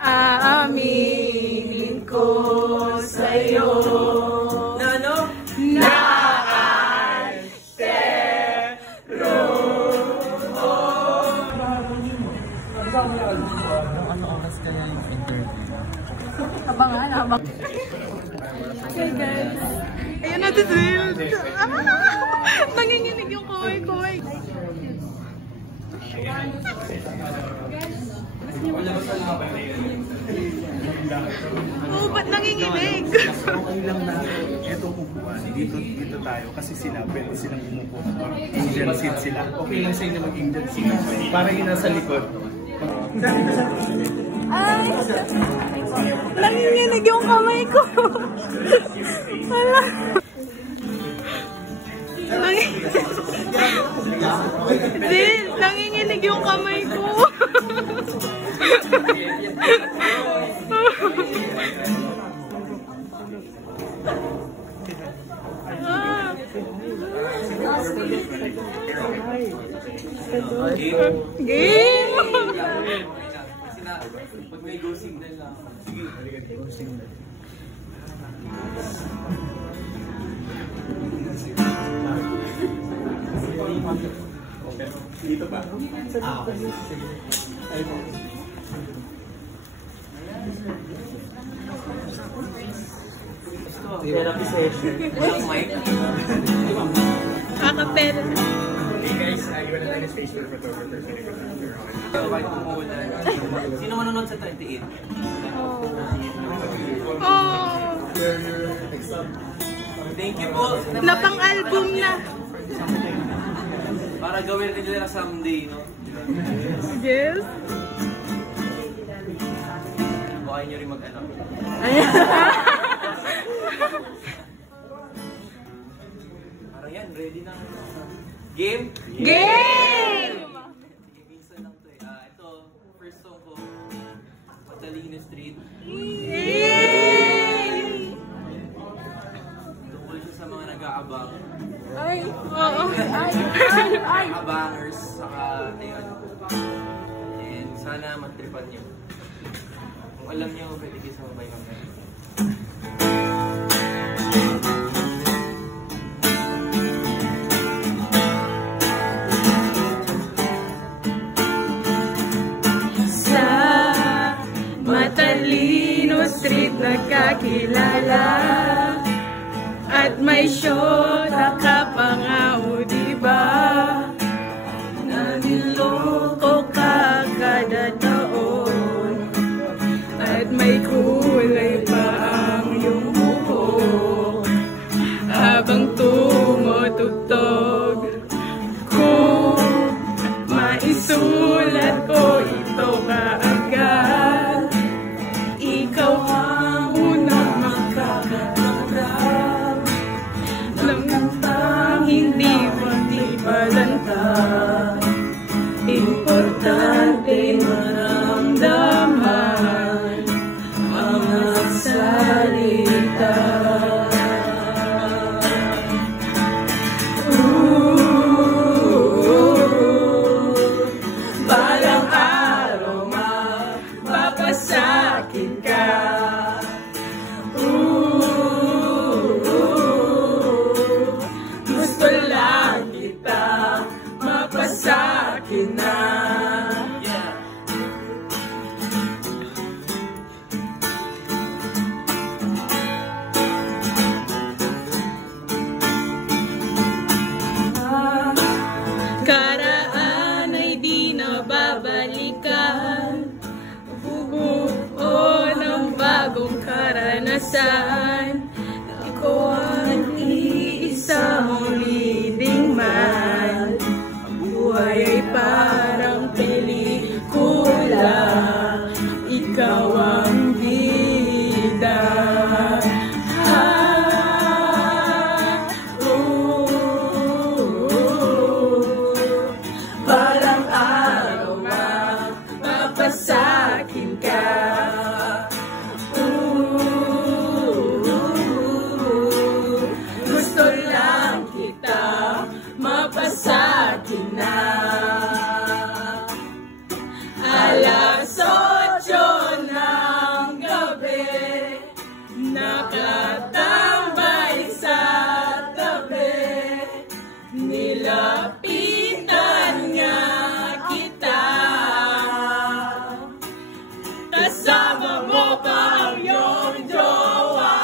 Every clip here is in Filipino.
Aaminin ko sa'yo na ano? Na I pero ano oras kaya yung interview? Abangan. Okay guys. Ayun na tisil. Nanginginig yung kaway-kaway. Oo, ba't nanginginig? Okay lang na etong upuan, dito tayo kasi sila, pwede silang umupo. Angel seat sila. Okay lang sa inyo mag-angel seat. Para yun nasa likod. Ay! Nanginginig yung kamay ko. Wala. Nanginginig yung kamay ko. Game! Pag may go signal lang. Sige, go signal. Dito ba? Therapy session. Walang mic. Kakapera. Hey guys, you want to take a space for photographer? Sino manonood sa 28? Oh! Thank you po. Napang-album na. Para gawin din nila someday, no? Yes. Baka nyo rin mag-anak. Parang yan, ready na. Game? Game! Sige, minsan lang to eh. Ito, first song ko. Patalino Street. Yay! Tungkol siya sa mga nag-aabang. Ay, oo. Abangers, saka ayun. And sana matripan nyo. Kung alam nyo, pwede kayo sa mabay mamaya. Sa Matalino Street nagkakilala at may syota ka pa nga, o diba? Niloko ka kada taon at may kulay pa ang iyong buhok habang tumutugtog. Kung maisulat ko ito kaagad, ikaw ang unang makakaramdam ng kantang hindi balanta. Importante maramdaman mga salita. Balang araw mapapasakin ka. Gusto lang kita mapasakin na. Karaan ay di na babalikan, bubuo ng bagong karanasan. Ikaw ang iisang leading man. Ang buhay ay parang pelikula, ikaw ang bida. Parang araw mapapasakin ka. Gusto lang kita mapasakin na. Alas 8 na. Sama mo pa ang iyong jowa.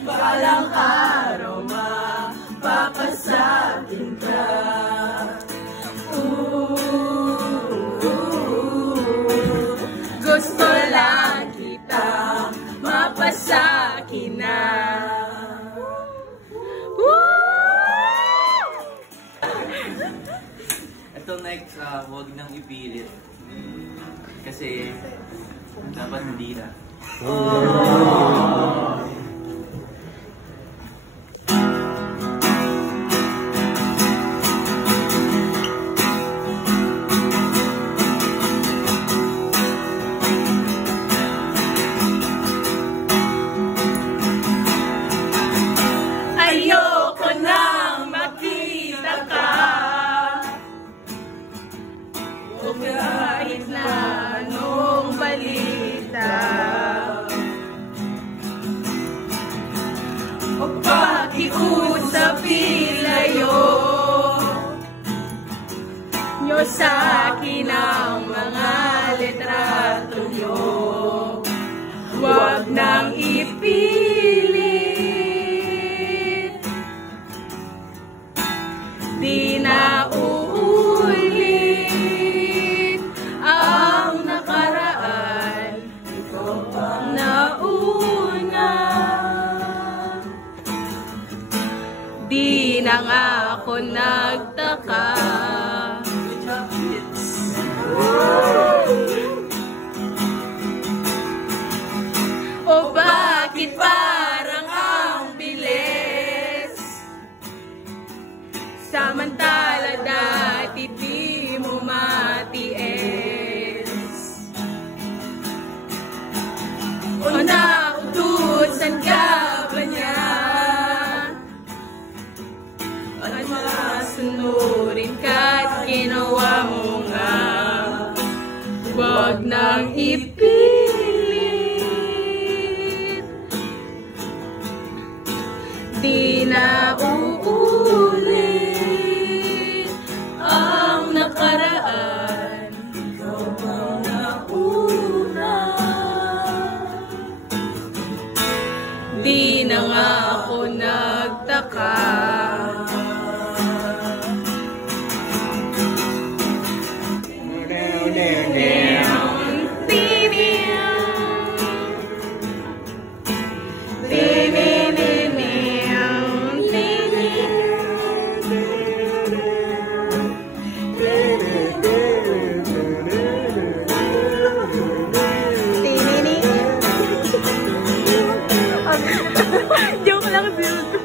Balang araw mapapasakin ka. Gusto lang kita mapasakin na. Ito next, huwag nang ipilit. Kasi dapat hindi na. Ayoko nang makita ka. O kahit na anong balita. O pakiusap ilayo nyo sa akin ang mga litrato nyo. Huwag nang ipilit, di na uulit ang nakaraan. Ikaw ang nauna. Di na nga ako nagtaka. O bakit parang ang bilis? Samantala dati di mo matiis. O nautusan ka ba niya? At masunurin ka't ginawa mo nga. Huwag nang ipilit, di na uulit ang nakaraan. Ikaw ang nauna. Di na nga ako nagtaka. Joke lang, dude.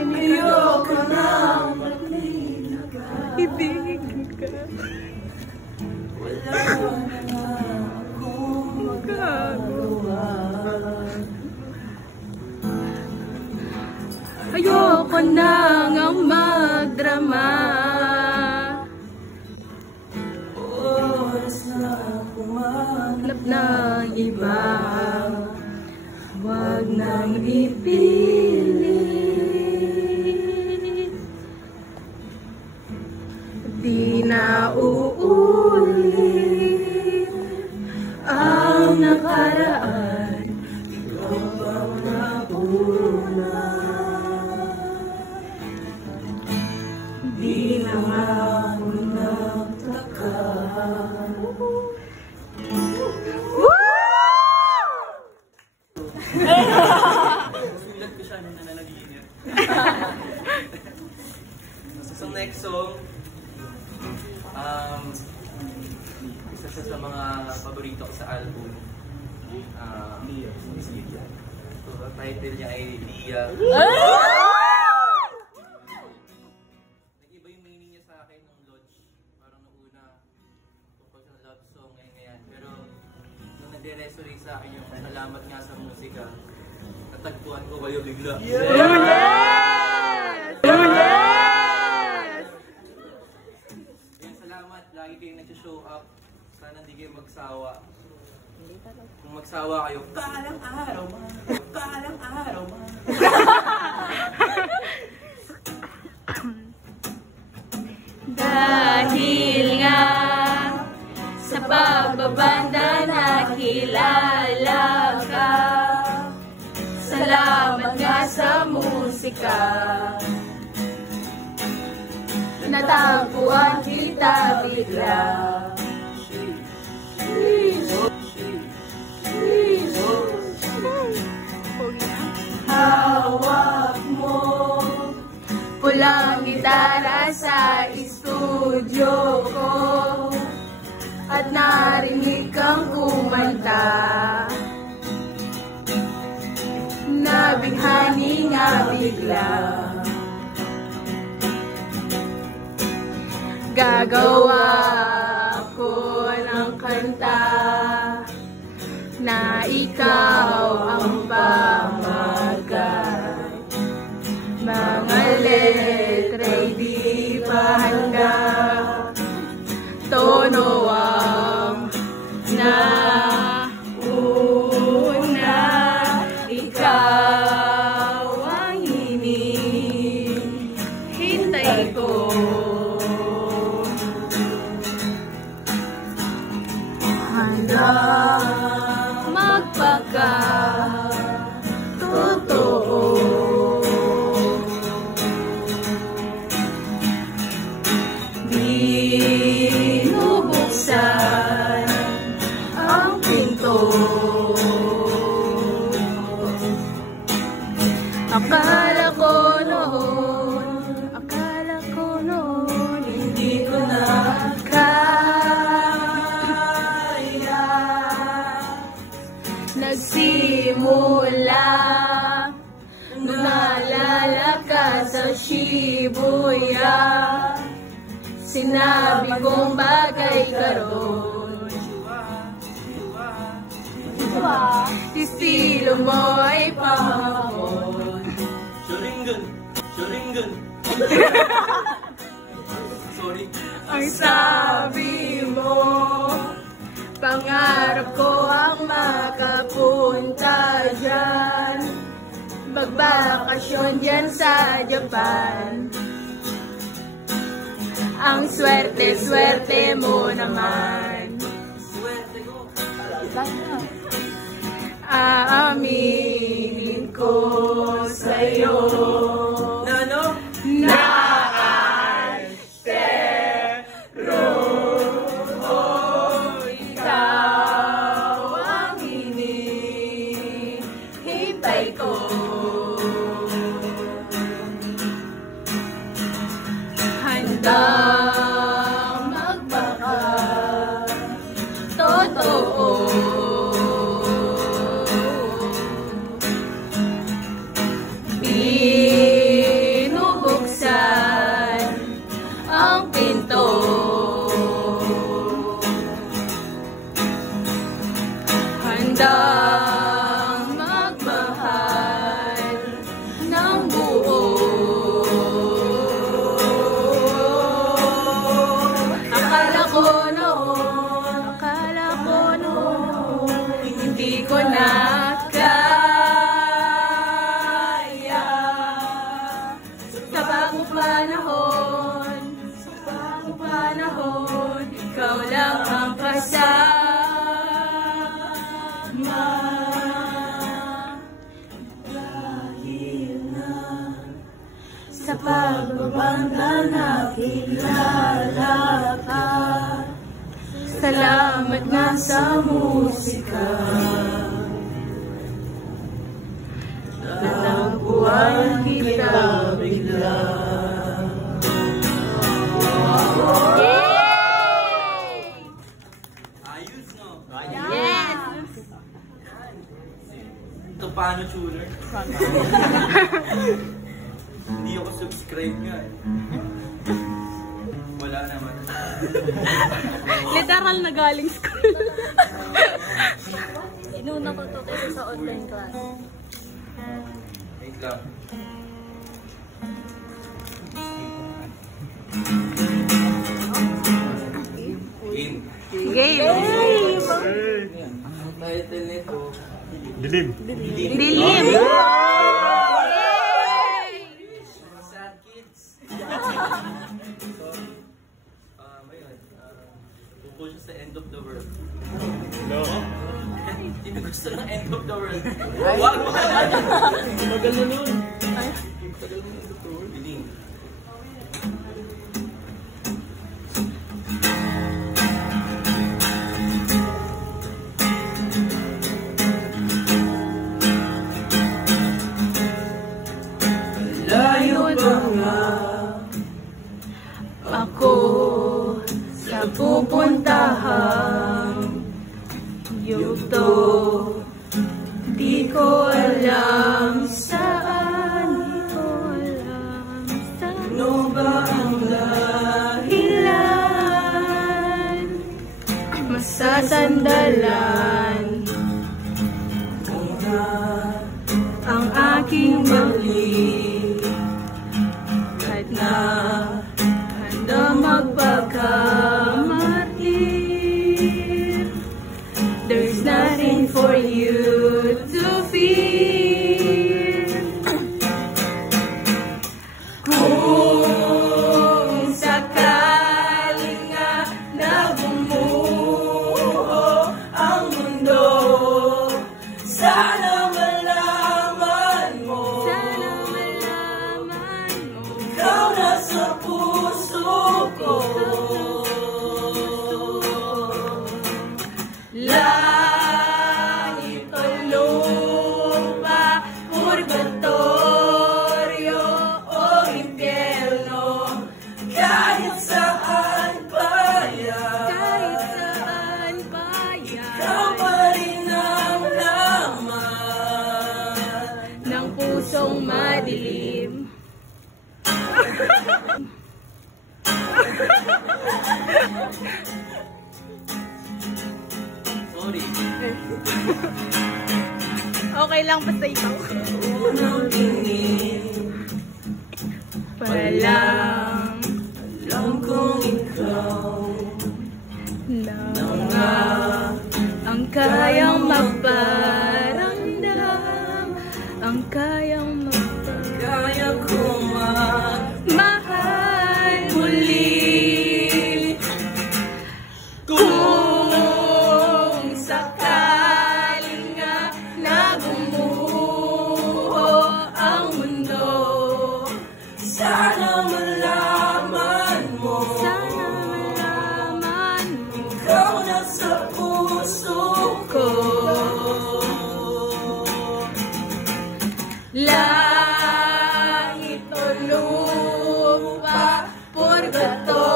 Ayoko na magmina ka. Ibigin ka. Wala na akong magagawa. Ayoko na ngang magdrama. Oras na kumanap ng iba. Huwag nang ipilit, di na uulit ang nakaraan. Ikaw ang nauna. Di na nga ako nagtaka. Sulat ko siya nung nananaginip. So next song, isa siya sa mga paborito ko sa album. So, title niya ay Dia. Nag-iba yung meaning niya sa akin ng Lodge. Parang nung una, tungkol sa love song, ngayon. Pero nung nag-resonate sa akin yung salamat nga sa musika, natagpuan ko kayo bigla. Yes! Yes! Kaya salamat, lagi kayong nag-show up. Sana hindi kayo magsawa. Kung magsawa kayo, balang araw man. Balang araw man. kilala ka. Salamat nga sa musika. Natagpuan kita bigla. Hawak mo pulang gitara sa estudyo ko at narinig kang kumanta. Nabighani nga bigla. Gagawa ako ng kanta na ikaw ang pamagat. Mga letra'y di pa handa, tono ang nauna. Ikaw ang hinihintay ko. Hanggang magpakatotoo. Binubuksan ang pinto. Akala ko noon, hindi ko na kaya. Nagsimula nung naalala ka sa Shibuya. Sinabi kong bagay ka ron. Estilo mo ay pahapon. Sharingan! Sharingan! Sorry. Ang sabi mo, pangarap ko ang makapunta dyan, magbakasyon dyan sa Japan. Ang swerte-swerte mo naman. Swerte ko. Aaminin ko sa'yo Na ano? na ikaw ang hinihintay ko. Handang magpakatotoo. Binubuksan ang pinto. Handang magmahal ng buo. Akala ko noon, hindi ko na kaya. Sa bagong panahon, ikaw lang ang kasama. Dahil na sa pagbabanda nakilala ka. Salamat nga sa musika. Natagpuan kita bigla. Ayos, no? Yes! Ito paano tuner? Hindi ako subscribe nga eh. Wala naman. Literal na galing school. Inuna ko to kasi sa online class. Wait lang. Game. Game! Ang title nito, Dilim. Dilim! Mga Sad Kids. So, ayun. Tungkol siya sa end of the world. No? Hindi ko gusto ng end of the world. Wag mo ka na! Magal na nun. Biling. Layo pa nga ako sa pupuntahang yugto. Di ko alam saan, di ko alam saan. Ano ba ang dahilan? Masasandalan ang aking mali. Kahit na handa magpakamartir, there's nothing for you to fear. Kung sakaling nga na bumuo ang mundo, sana malaman mo, ikaw nasa puso ko. Langit o lupa, purgatorio o impyerno, kahit saan pa yan, ikaw pa rin ang laman ng pusong madilim. Sorry. Okay lang, basta ikaw. Unang tingin, Palang alam kong ikaw lang nga ang kayang magparamdam, ang kayang kaya kong mahal muli. Kung sakaling nga na bumuo ang mundo, sana malaman mo, ikaw nasa puso ko. langit o lupa, purgatorio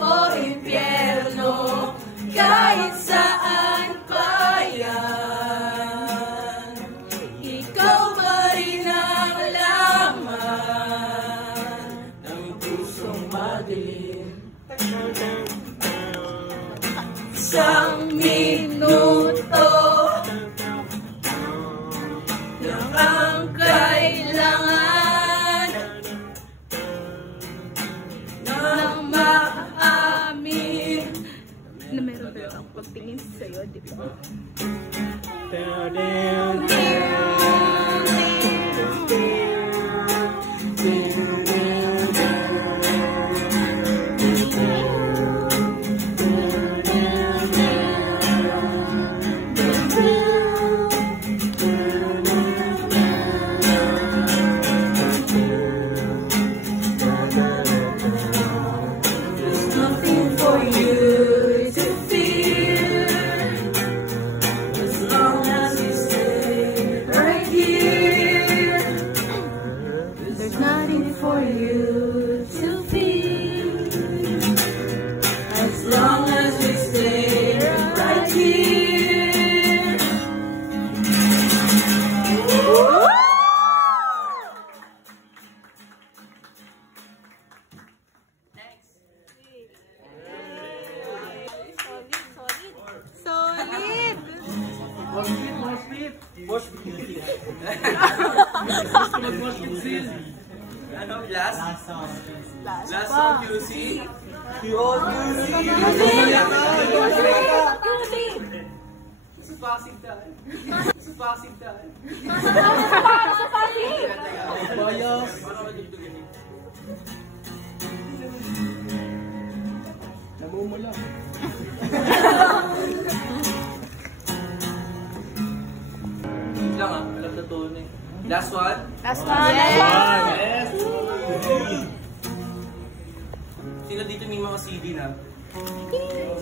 o impyerno, kahit saan pa yan, ikaw pa rin ang laman ng pusong madilim. Isang minuto lang ang kailangan nang maamin na meron ba ang pagtingin sa'yo, di ba? Nothing for you to feel, as long as you stay right here. There's nothing for you to feel, As long as we stay right here. solid! Ano, last? Last song, QC? Sa Pasig tayo. Sa Pasig tayo. Bayas. Namumula. tono eh. Last one? Last one. Yes! Sino dito may mga CD na?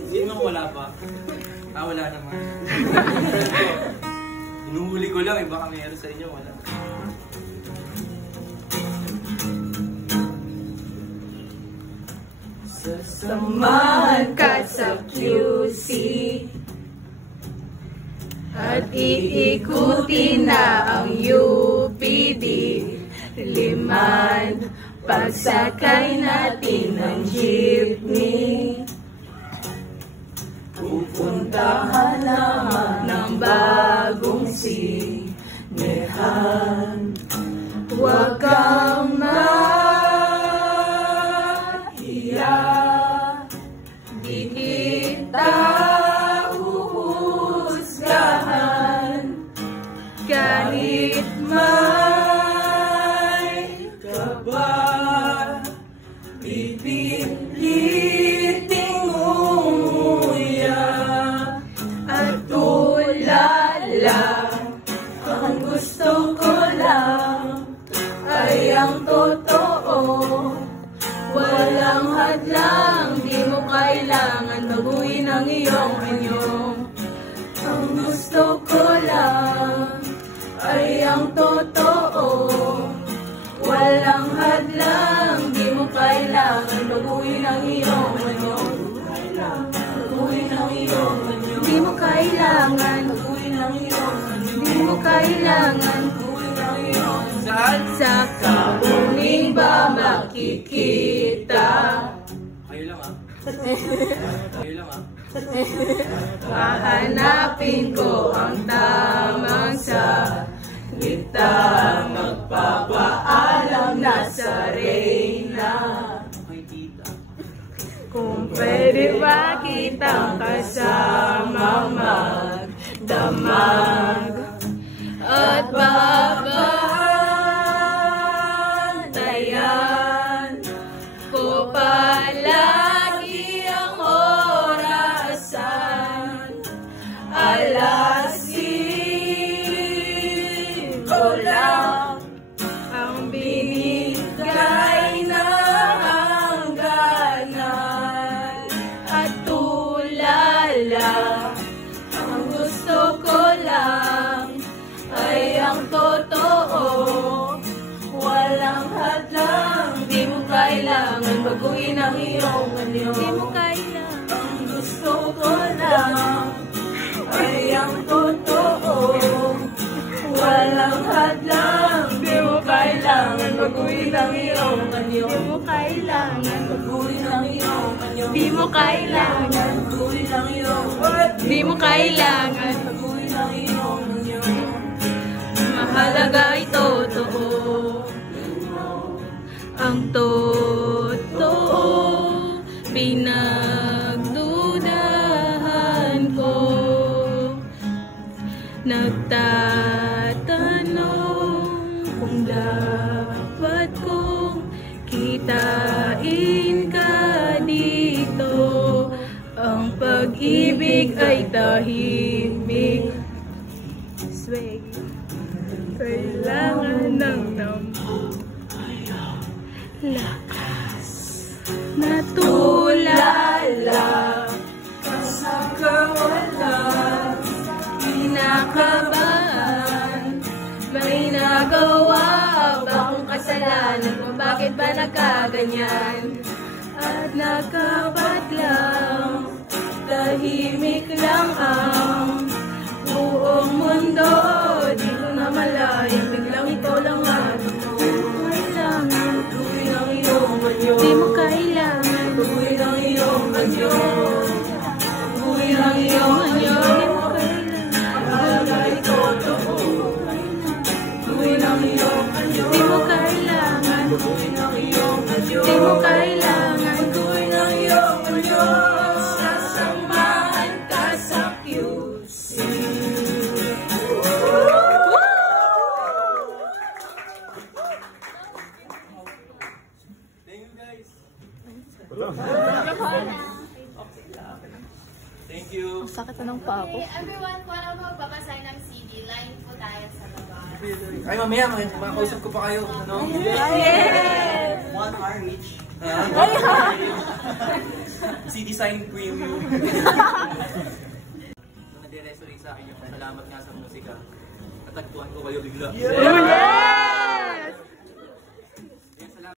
Sino mang wala pa? Ah, wala naman. Inuhuli ko lang, baka meron sa inyo, wala. Samahan ka sa QC at iikutin na ang UPD. Liman, pagsakay natin ng jeepney. Pupuntahan naman ng bagong sinehan. Huwag kang mahiya, di kita huhusgahan. Kahit may kaba, pipiliting umuya at tulala. Ang gusto ko lang ay ang totoo, walang hadlang, di mo kailangan baguhin ang iyong anyo. Ang gusto ko lang ay ang totoo, walang hadlang, di mo kailangan baguhin ang iyong anyo. Baguhin ang iyong anyo. Di mo kailangan baguhin ang iyong anyo. Di mo kailangan baguhin ang iyong anyo. Saan? Sa kabuning ba makikita? Kayo lang ah. Kayo lang ah. Hahanapin ko ang tamang salita, magpapaalam na sa reyna. Kay tita. Kung pwede ba kitang kasama magdamag at babantayan ko palagi ang orasan. Alasin ko lang ang binigay na hangganan at tulala. Ang gusto ko lang ay ang totoo, walang hadlang, di mo kailangan baguhin ang iyong anyo. Di mo kailangan. Ang gusto ko lang ay ang totoo, walang hadlang, di mo kailangan baguhin ang iyong anyo. Di mo kailangan baguhin ang iyong anyo. Di mo kailangan baguhin ang iyong anyo. Di mo kailangan baguhin ang iyong anyo. Mahalaga ay totoo, ang totoo pinagdudahan ko. Nagtatanong kung dapat kong kitain ka dito. Ang pag-ibig ay tahimik. Swag. Kailangan ng lakas na tulala sa kawalan. Kinakabahan, may nagawa ba kung kasalanan mo? Bakit ba nagkaganyan? At nagkabadlang, tahimik lang ang buong mundo. Di ko na malaya, biglang ikaw lang ang kailangan. Baguhin ang iyong anyo. Di mo kailangan. Baguhin ang iyong anyo. Baguhin ang iyong anyo. Di mo kailangan. Mahalaga ay totoo. Baguhin ang iyong anyo. Di mo kailangan. Baguhin ang iyong anyo. Di mo kailangan. Baguhin ang iyong anyo. Sasamahan ka sa QC. pa ako. Okay, everyone, kung ano magpapasign ng CD, line po tayo sa baba. Ay, mamaya, makakausap ko pa kayo. Ano? Yes! 1 hour each. CD sign queen. Nung nagre-resonate sa akin yung salamat nga sa musika, natagpuan ko kayo bigla. Yes!